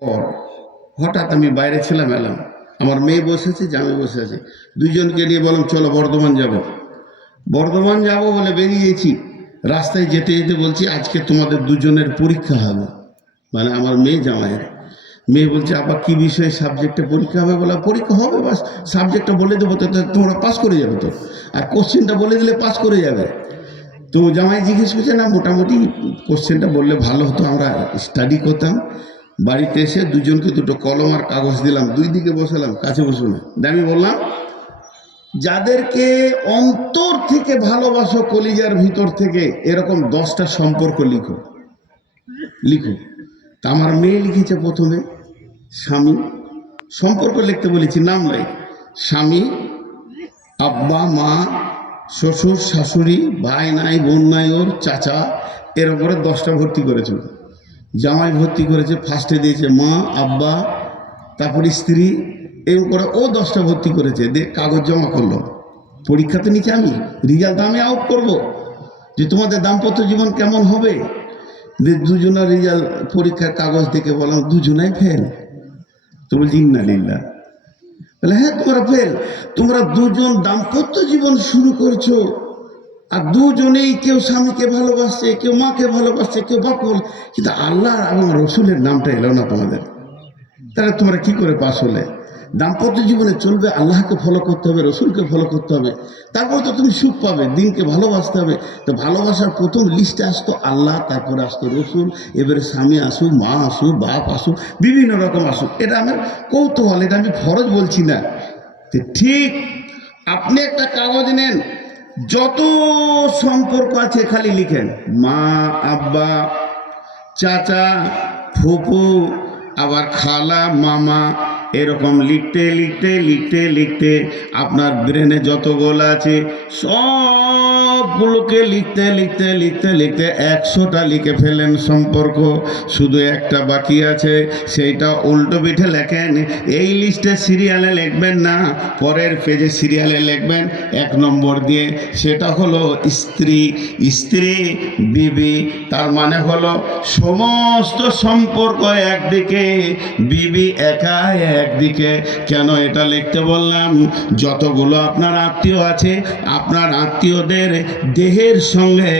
পর হঠাৎ আমি বাইরে ছিলাম, এলাম। আমার মেয়ে বসেছে জামে বসে আছে। দুইজনকে নিয়ে বললাম, চলো বর্ধমান যাব। বর্ধমান যাব বলে বেরিয়েছি। রাস্তায় যেতে যেতে বলছি, আজকে তোমাদের দুজনের পরীক্ষা হবে। মানে আমার মেয়ে জামাইয়ের। মেয়ে বলছে আবার কি বিষয়ে সাবজেক্টে পরীক্ষা হবে? বলে, পরীক্ষা হবে, বাস। সাবজেক্টটা বলে দেবো, তো তোমরা পাস করে যাবে তো। আর কোশ্চেনটা বলে দিলে পাস করে যাবে। তো জামাই জিজ্ঞেস করছে, না, মোটামুটি কোশ্চেনটা বললে ভালো হতো, আমরা স্টাডি করতাম। বাড়িতে এসে দুজনকে দুটো কলম আর কাগজ দিলাম, দুই দিকে বসালাম, কাছে বসুন দিয়ে আমি বললাম, যাদেরকে অন্তর থেকে ভালোবাসো কলিজার ভিতর থেকে, এরকম দশটা সম্পর্ক লিখো। লিখো। তা আমার মেয়ে লিখেছে প্রথমে, স্বামী। সম্পর্ক লিখতে বলেছি, নাম নাই। স্বামী, আব্বা, মা, শ্বশুর, শাশুড়ি, ভাই নাই, বোন নাই, ওর চাচা, এর উপরে দশটা ভর্তি করেছিল। জামাই ভর্তি করেছে ফার্স্টে দিয়েছে মা, আব্বা, তারপর স্ত্রী, এরকম করে ও দশটা ভর্তি করেছে, দিয়ে কাগজ জমা করল। পরীক্ষা তো নিচে আমি রেজাল্ট আমি আউট করব। যে তোমাদের দাম্পত্য জীবন কেমন হবে? দিয়ে দুজনের রেজাল্ট পরীক্ষার কাগজ দেখে বললাম, দুজনাই ফেল তো বলছি, ইন্না লিল্লা। বলে হ্যাঁ তোমরা ফেল তোমরা দুজন দাম্পত্য জীবন শুরু করছ। আর দুজনেই কেউ স্বামীকে ভালোবাসছে কেউ মাকে ভালোবাসছে কেউ বাপ কিন্তু আল্লাহ এবং রসুলের নামটা এলো না তোমাদের। তাহলে তোমরা কি করে পাস হলে? দাম্পত্য জীবনে চলবে, আল্লাহকে ফলো করতে হবে, রসুলকে ফলো করতে হবে। তারপর তো তুমি সুখ পাবে, দিনকে ভালোবাসতে হবে। তো ভালোবাসার প্রথম লিস্টে আসতো আল্লাহ, তারপরে আসতো রসুল, এবারে স্বামী আসুক, মা আসুক, বাপ আসুক, বিভিন্ন রকম আসুক। এটা আমার কৌতূহল, এটা আমি ফরজ বলছি না। ঠিক, আপনি একটা কাগজ নেন যত সম্পর্ক আছে খালি লিখেন। মা, আব্বা, চাচা ফুপু আবার খালা, মামা, এরকম লিখতে লিখতে লিখতে লিখতে আপনার ব্রেনে যত গোল আছে সবগুলোকে লিখতে লিখতে লিখতে লিখতে একশোটা লিখে ফেলেন সম্পর্ক। শুধু একটা বাকি আছে, সেইটা উল্টো পিঠে লেখেন, এই লিস্টে সিরিয়ালে লিখবেন না, পরের পেজে সিরিয়ালে লিখবেন, এক নম্বর দিয়ে। সেটা হলো স্ত্রী স্ত্রী, বিবি, তার মানে হলো সমস্ত সম্পর্ক একদিকে, বিবি একা একদিকে। কেন এটা লিখতে বললাম? যতগুলো আপনার আত্মীয় আছে, আপনার আত্মীয়দের দেহের সঙ্গে